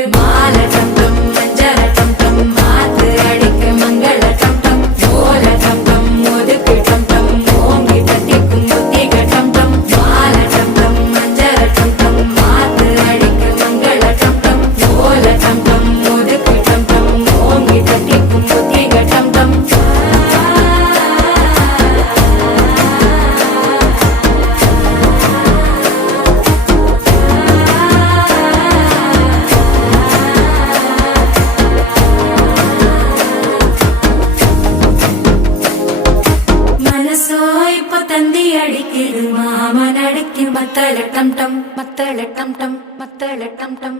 அடிக்குது மால டம் டம் மஞ்சள டம் டம் மாத்து அடிக்க மங்கள டம் டம் ஓல டம் டம் ஒதுக்கு டம் டம் ஓங்கி தட்டிக்கும் புத்திக டம் டம் மால டம் டம் மஞ்சள டம் டம் மாத்து அடிக்க மங்கள டம் டம் ஓல டம் டம் ஒதுக்கு டம் டம் ஓங்கி தட்டிக்கும் புத்திக டம் டம் தந்தி அடிக்குது மாமன் அடிக்கு மத்தள டம் டம் மத்தள டம் டம் மத்தள டம் டம்